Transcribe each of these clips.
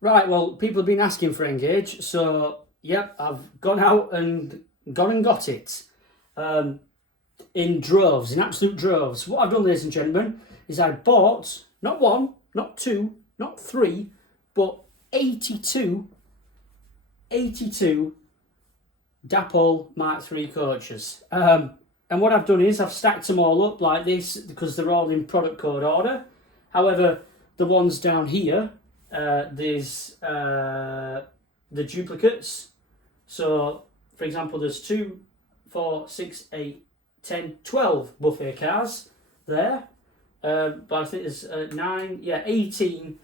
Right, well, people have been asking for Engage, so yep, I've gone out and got it. In droves, in absolute droves. What I've done, ladies and gentlemen, is I bought not one, not two, not three, but 82 DAPOL Mark III coaches. And what I've done is I've stacked them all up like this because they're all in product code order. However, the ones down here, there's the duplicates. So, for example, there's 2, 4, 6, 8, 10, 12 buffet cars there. But I think there's 9, 18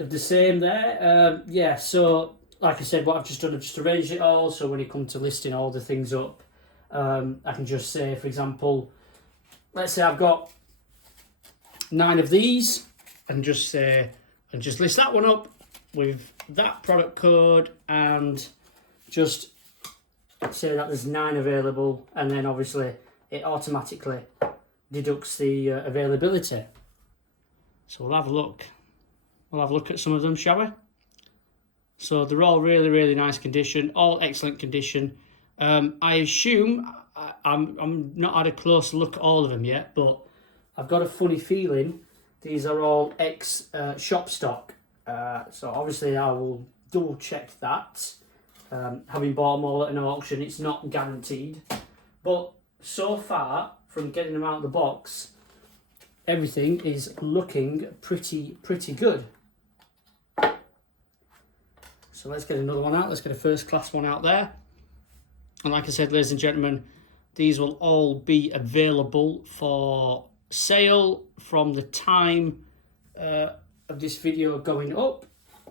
of the same there. So like I said, what I've just done, I've just arranged it all. So when it comes to listing all the things up, I can just say, for example, let's say I've got 9 of these, and just list that one up with that product code, and just say that there's 9 available, and then obviously it automatically deducts the availability. So we'll have a look. We'll have a look at some of them, shall we? So they're all really, really nice condition, all excellent condition. I assume, I'm not had a close look at all of them yet, but I've got a funny feeling these are all shop stock. So obviously I will double check that. Having bought them all at an auction, it's not guaranteed. But so far, from getting them out of the box, everything is looking pretty good. So let's get another one out. Let's get a first class one out there. And like I said, ladies and gentlemen, these will all be available for sale from the time of this video going up.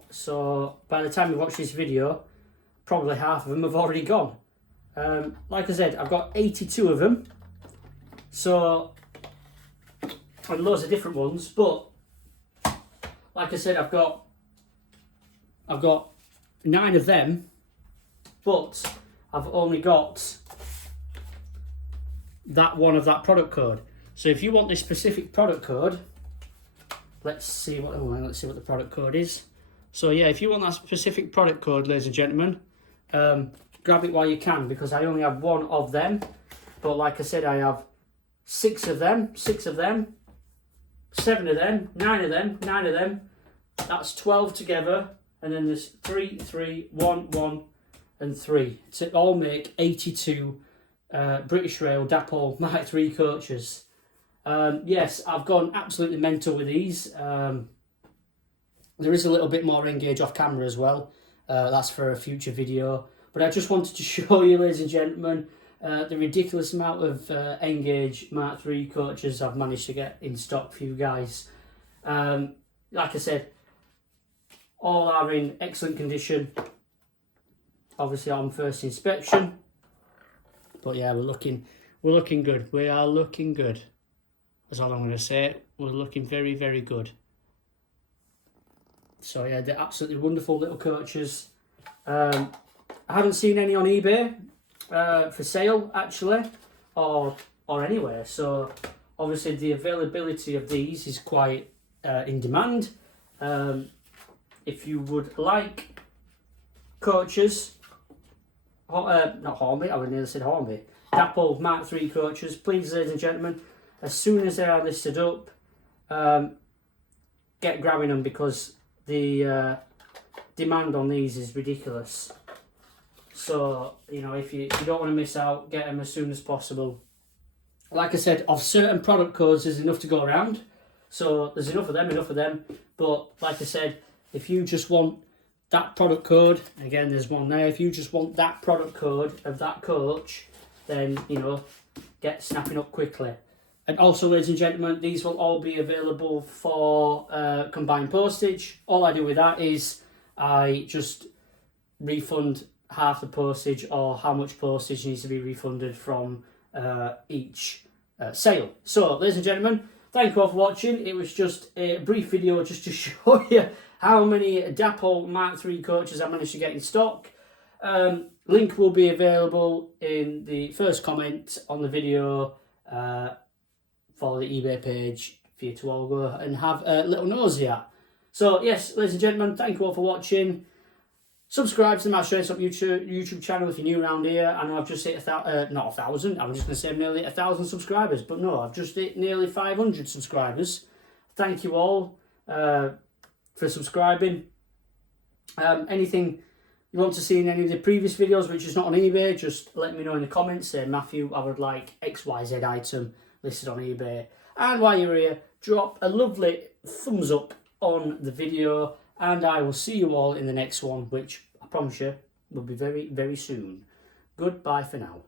So by the time you watch this video, probably half of them have already gone. Like I said, I've got 82 of them. So, and loads of different ones, but like I said, I've got 9 of them, but I've only got that one of that product code. So if you want this specific product code, let's see what the product code is. So yeah, if you want that specific product code, ladies and gentlemen, grab it while you can, because I only have 1 of them. But like I said, I have 6 of them, 7 of them, 9 of them, 9 of them. That's 12 together. And then there's 3, 3, 1, 1, and 3. To all make 82 British Rail DAPOL Mark III coaches. Yes, I've gone absolutely mental with these. There is a little bit more Engage off camera as well. That's for a future video. But I just wanted to show you, ladies and gentlemen, the ridiculous amount of Engage Mark III coaches I've managed to get in stock for you guys. Like I said, all are in excellent condition, obviously on first inspection. But yeah, we're looking good. We are looking good. That's all I'm going to say. We're looking very, very good. So yeah, they're absolutely wonderful little coaches. I haven't seen any on eBay for sale actually, or anywhere. So obviously the availability of these is quite in demand. If you would like coaches, not Hornby, I would nearly said Hornby, DAPOL Mark III coaches, please, ladies and gentlemen, as soon as they are listed up, get grabbing them, because the demand on these is ridiculous. So, you know, if you don't want to miss out, get them as soon as possible. Like I said, of certain product codes, there's enough to go around. So there's enough of them. But like I said, if you just want that product code, again, there's one there. If you just want that product code of that coach, then, you know, get snapping up quickly. And also, ladies and gentlemen, these will all be available for combined postage. All I do with that is I just refund half the postage, or how much postage needs to be refunded from each sale. So, ladies and gentlemen, thank you all for watching. It was just a brief video just to show you how many DAPOL Mark III coaches I managed to get in stock. Link will be available in the first comment on the video for the eBay page for you to all go and have a little nosy at. So yes, ladies and gentlemen, thank you all for watching. Subscribe to the Matt Straight Up YouTube channel if you're new around here. I know I've just hit not 1,000. I was just going to say nearly 1,000 subscribers, but no, I've just hit nearly 500 subscribers. Thank you all for subscribing. Anything you want to see in any of the previous videos which is not on eBay, just let me know in the comments. Say, Matthew, I would like XYZ item listed on eBay. And while you're here, drop a lovely thumbs up on the video, and I will see you all in the next one, which I promise you will be very, very soon. Goodbye for now.